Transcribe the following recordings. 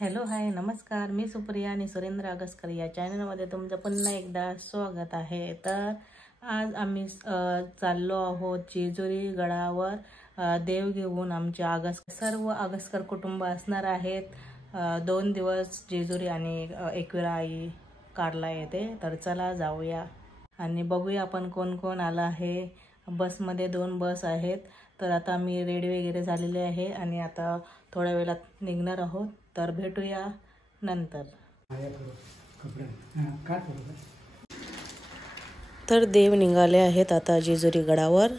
Hello hi नमस्कार, मी सुप्रिया आणि सुरेंद्र आगसकर या चॅनलमध्ये तुमचं पुन्हा एकदा स्वागत आहे। तर आज आम्ही चाललो आहोत जेजुरी गडावर देव घेऊन। आमचे सर्व आगसकर कुटुंब असणार आहेत। 2 दिवस जेजुरी आणि एकविरा आई कारला येते। तर चला जाऊया आणि बघूया आपण कोण कोण आला आहे। बसमध्ये 2 बस आहेत। तर आता मी रेडी वगैरे झालेले आहे आणि आता थोड्या वेळात निघणार आहोत। तर भेटूया नंतर। तर देव निघाले आहेत आता जेजुरी गडावर।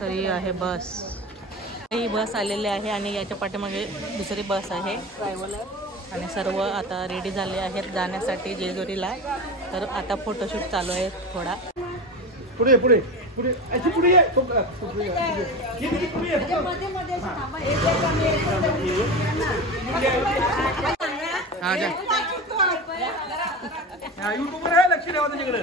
तर ही आहे बस, ही बस आलेली आहे आणि याच्या पाठीमागे दुसरी बस आहे ट्रॅव्हलर। आणि सर्व आता रेडी झाले आहेत जाण्यासाठी जेजुरीला। तर आता फोटोशूट चालू आहे थोडा। पुढे पुढे पुढे अच्छा पुढे ये तो पुढे हां जा हां यूट्यूबर आहे, लक्ष ठेवा त्याच्याकडे।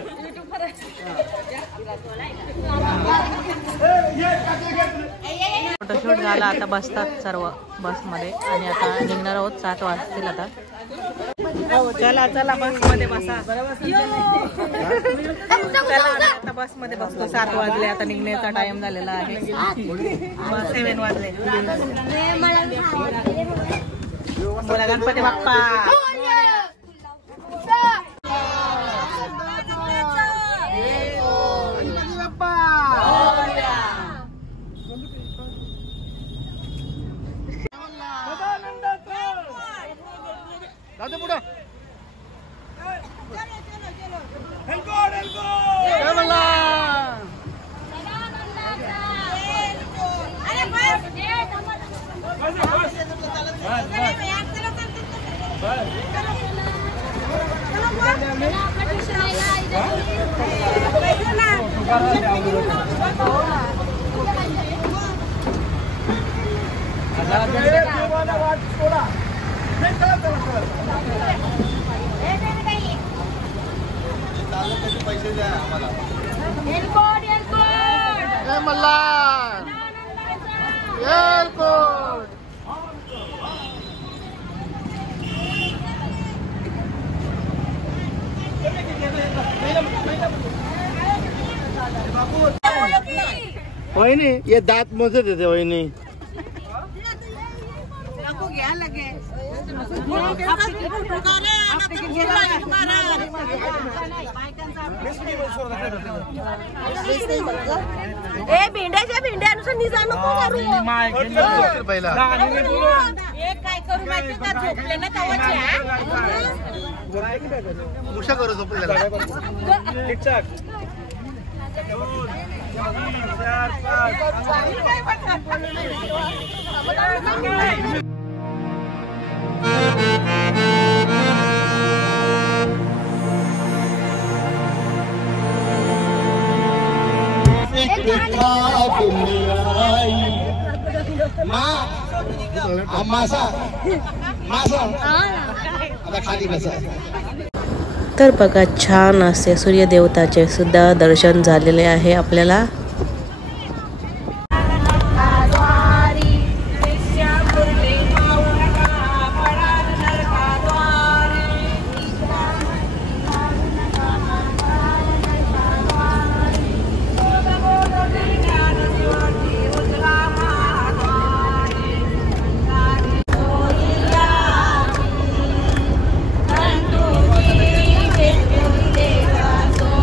फोटोशूट झाला, आता बसतात सर्व बसमध्ये आणि आता निघणार आहोत। 7 वाजतील आता। चला चला बसमध्ये बसा। चला आता बसमध्ये बसतो। 7 वाजले, आता निघण्याचा टाइम झालेला आहे। 7 वाजले। बोला गणपती बाप्पा। दादा पुढे पैसे द्या आम्हाला। वहिनी ये दांत मोजे देते वहिनी। भेंड्याच्या भेंड्यानुसार निजा नको करू। पहिला काय करू माहिती का, झोपले ना तवाच्या उषा करू झोपलेला। तर बघा छान असे सूर्यदेवताचे सुद्धा दर्शन झालेले आहे आपल्याला। So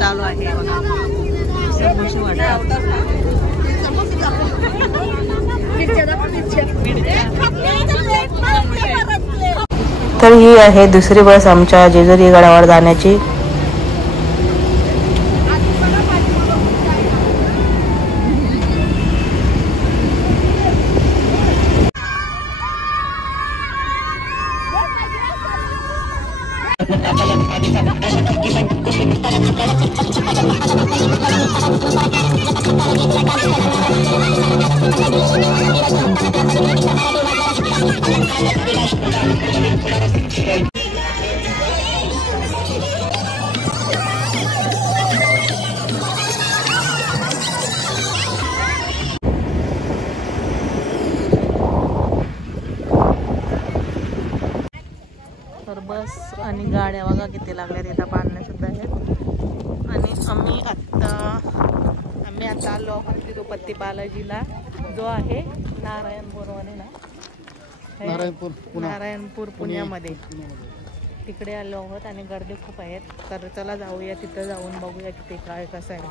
चालू आहे बघा समोसे वाटप. तर ही आहे दुसरी बस आमच्या जेजुरी गडावर जाण्याची. तर बस आणि गाड्या बघा किती लागल्या तिथं पाळण्या सुद्धा आहेत. आणि आम्ही आता आलो आहोत तिरुपती बालाजीला, जो आहे नारायणपूर पुण्यामध्ये. तिकडे आलो आहोत आणि गर्दी खूप आहेत. तर चला जाऊया, तिथं जाऊन बघूया तिथे काय कसं आहे.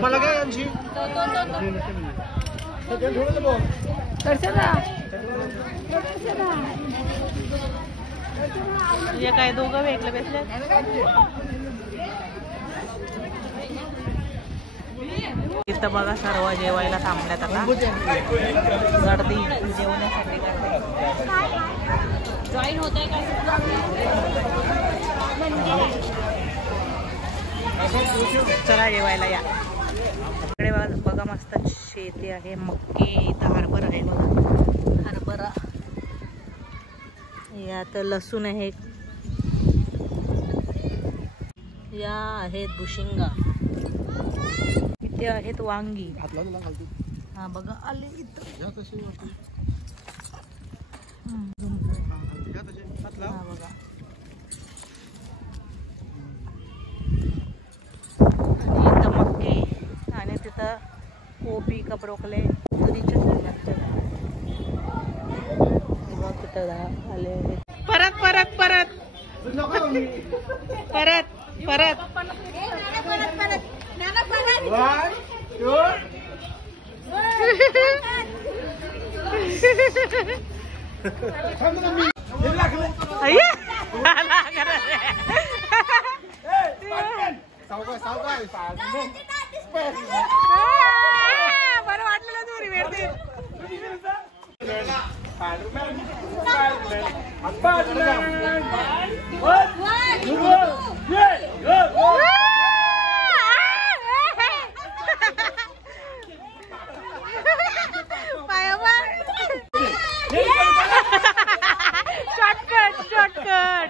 मला काय आणशी हे काय दोघं वेगळे बसले. इथं बघा सर्व जेवायला थांबल्यात आता. गर्दी जेवण्यासाठी जॉईन होत आहे चला जेवायला या. इकडे बघा मस्त शेती आहे, मक्के, इथं हरभरा आहे बघा, हरभरा. यात लसूण आहे, या आहेत बुशिंगा, इथे आहेत वांगी. हा बघा आले इथं. हा बघा इथं मक्के आणि तिथं कोबी का ब्रोकले तुरीच्या तिथं आले. परत परत परत परत परत बरं वाटलं तुरी वेळते. Shortcut shortcut.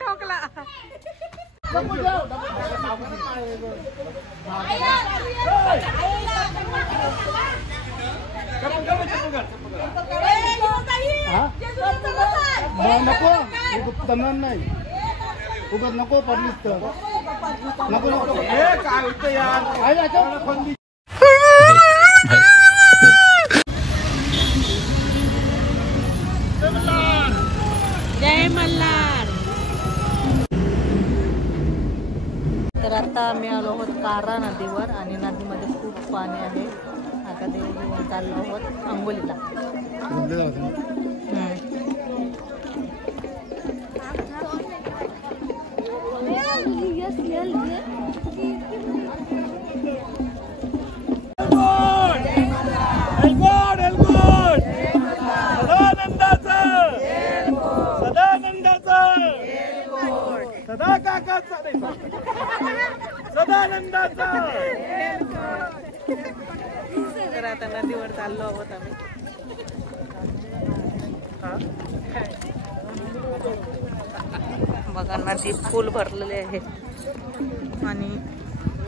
ठोकला. नको जमणार नाही, उगाच नको पडलीस तर नको नको. काय होतं यार, जय मल्हार. तर आता आम्ही आलो आहोत कारा नदीवर आणि नदीमध्ये खूप पाणी आहे. आता ते घेऊन चाललो आहोत अंबोलीला. सदानंदाचा. तर आता नदीवर चाललो आहोत आम्ही. बघा नदी फुल भरलेले आहे आणि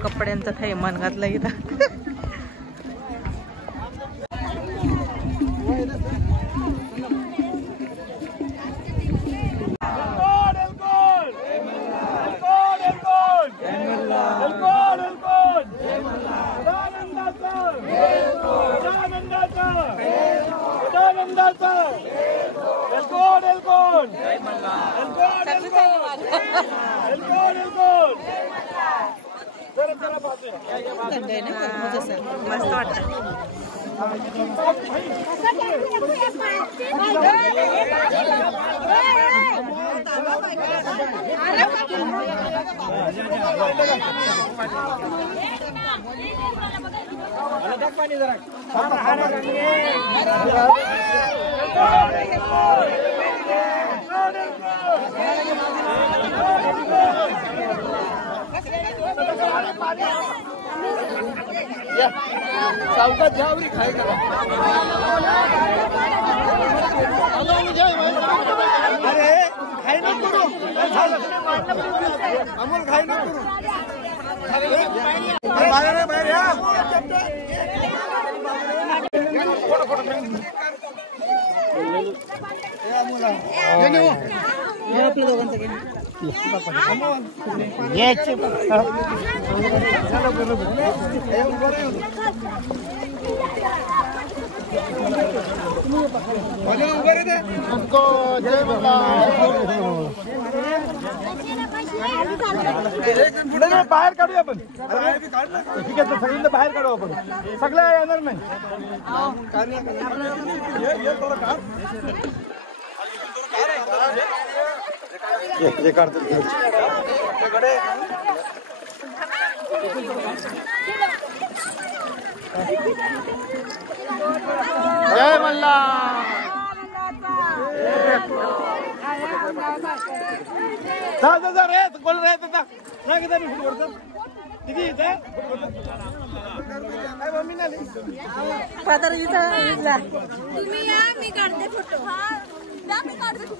कपड्यांचा थैमान घातला इथं. मस्त वाटत. सावकाश जावरी खाय करा. अरे खाई नको अमोल, खाई नको. बाहेर बाहेर या. आपल्या दोघांचं गेलं. बाहेर काढूया आपण. ठीक आहे, सगळ्यांना बाहेर काढू आपण. सगळं येणार नाही. जय मल्हार. जा रे कोण रे तुम्ही या, मी काढते फोटो. मी काढते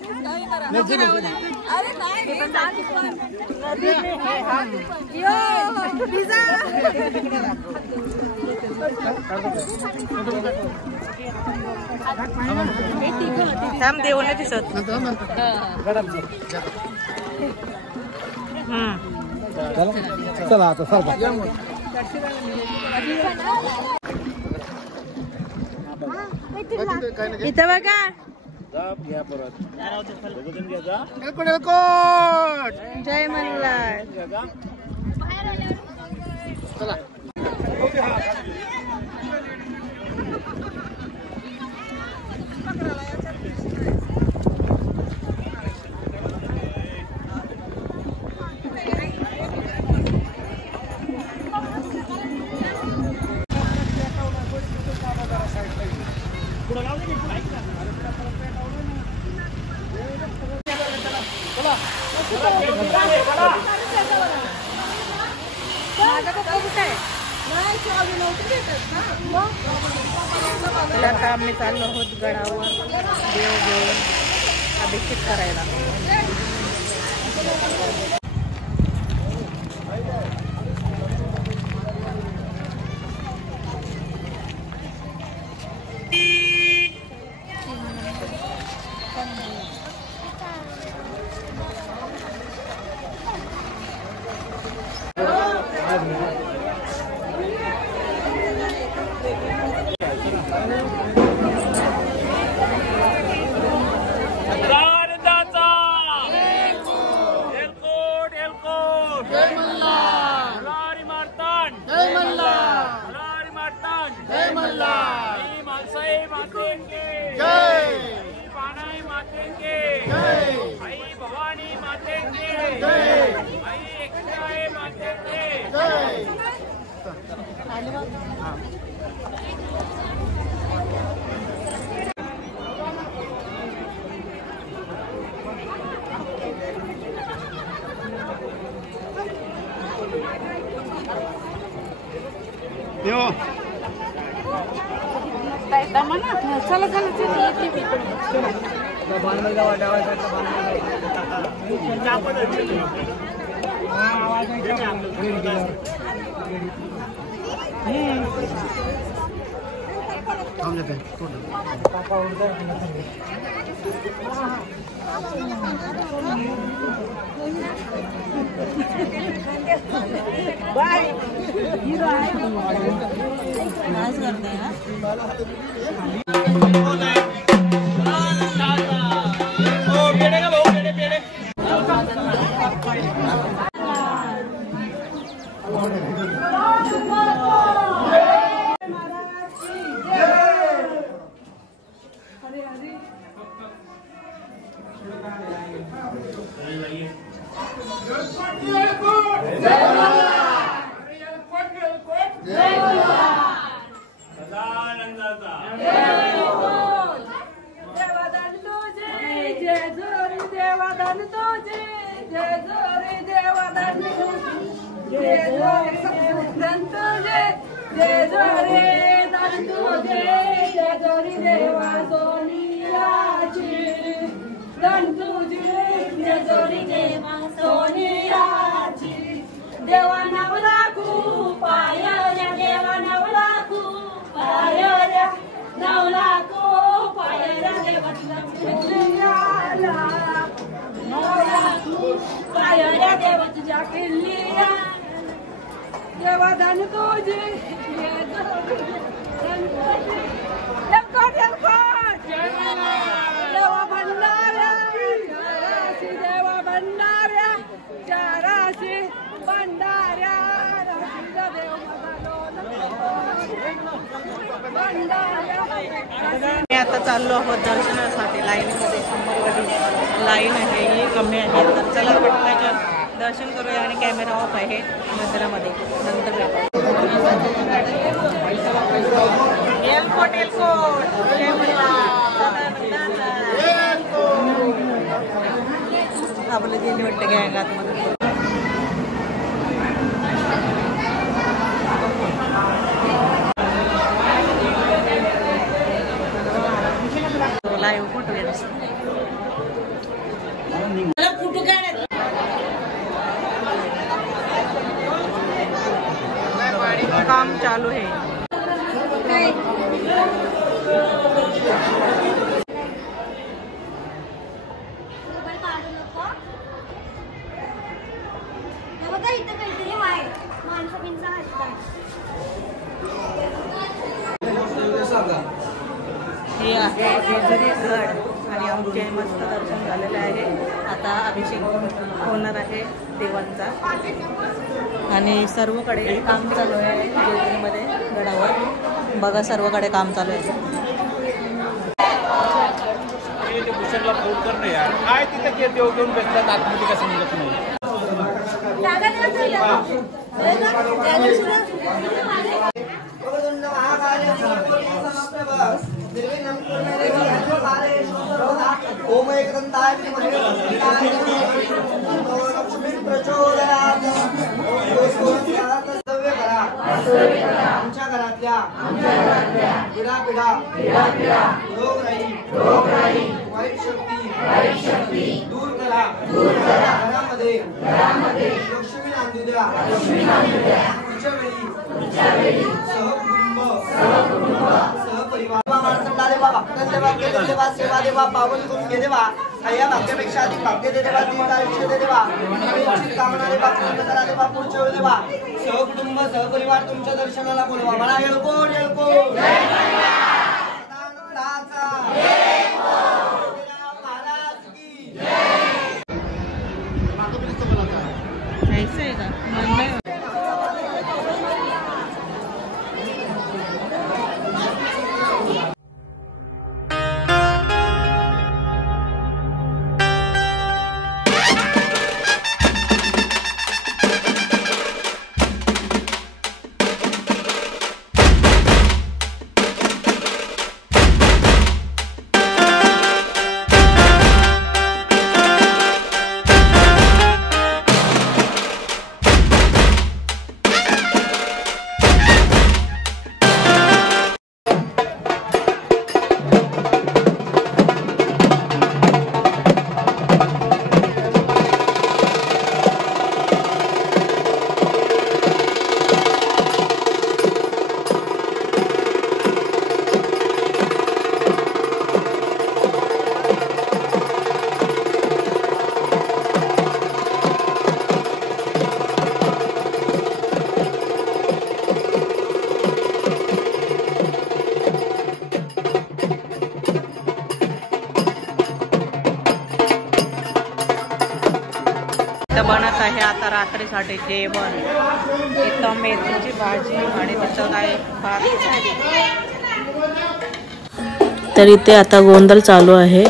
थांब देऊ नाही दिसत. चला आता सर इथं बघा. जय मल्हार. चला. आता आम्ही चाललो आहोत गडावर देव घेऊन अभिषेक करायला. यो चला चला येते मी थांब जाते बाय आज करते हैं देवा नवला खूप पायऱ्या देवा नवला खूप पायऱ्या नवला खूप पायऱ्या देवाला नवला खूप पायऱ्या देवा तुझ्या किल्ल्या देवा धन तुझी देवा भंडाऱ्या देवा भंडाऱ्या चाराशी भंडाऱ्या मी आता चाललो आहोत दर्शनासाठी. लाईनमध्ये 100 लाईन आहे, ही कमी आहे. तर चला पटकन दर्शन करूया. आणि कॅमेरा ऑफ आहे मंदिरामध्ये. नंतर एअरपोर्ट आपलं गेली वाटतं गॅंग आतमध्ये. लाईव्ह फोटो काम चालू है. हे आहे जेजुरी गड आणि आमचे मस्त दर्शन झालेले आहे. आता अभिषेक होणार आहे देवांचा. आणि सर्वकडे काम चालू आहे जेजुरीमध्ये गडावर. बघा सर्वकडे काम चालू आहे. फोन कर ना यार. काय तिथे देव घेऊन बसतात आतमध्ये कसं निघत नाही. ओम एकदंताय लक्ष्मी प्रचोदयात. कर्तव्य करा आमच्या घरातल्या पिढा रोगराई वाईट शक्ती दूर करा. घरामध्ये लक्ष्मी नांदू द्या. पुढच्या वेळी सहपरिवार देवा सेवा देवा पावन करून घे देवा. या भाग्यापेक्षा अधिक भाग्य दे देवा. दीर्घ आयुष्य दे देवा. कामना देवा पूर्ण करा देवा. पुढच्या वेळी देवा सहकुटुंब सहपरिवार तुमच्या दर्शनाला बोलवा. मला येळकोट महाराज की ऐसा है का मन में रात्रीसाठी जेवण. इथं मेथीची भाजी आणि तिथं काय भात. तर इथे आता गोंधळ चालू आहे.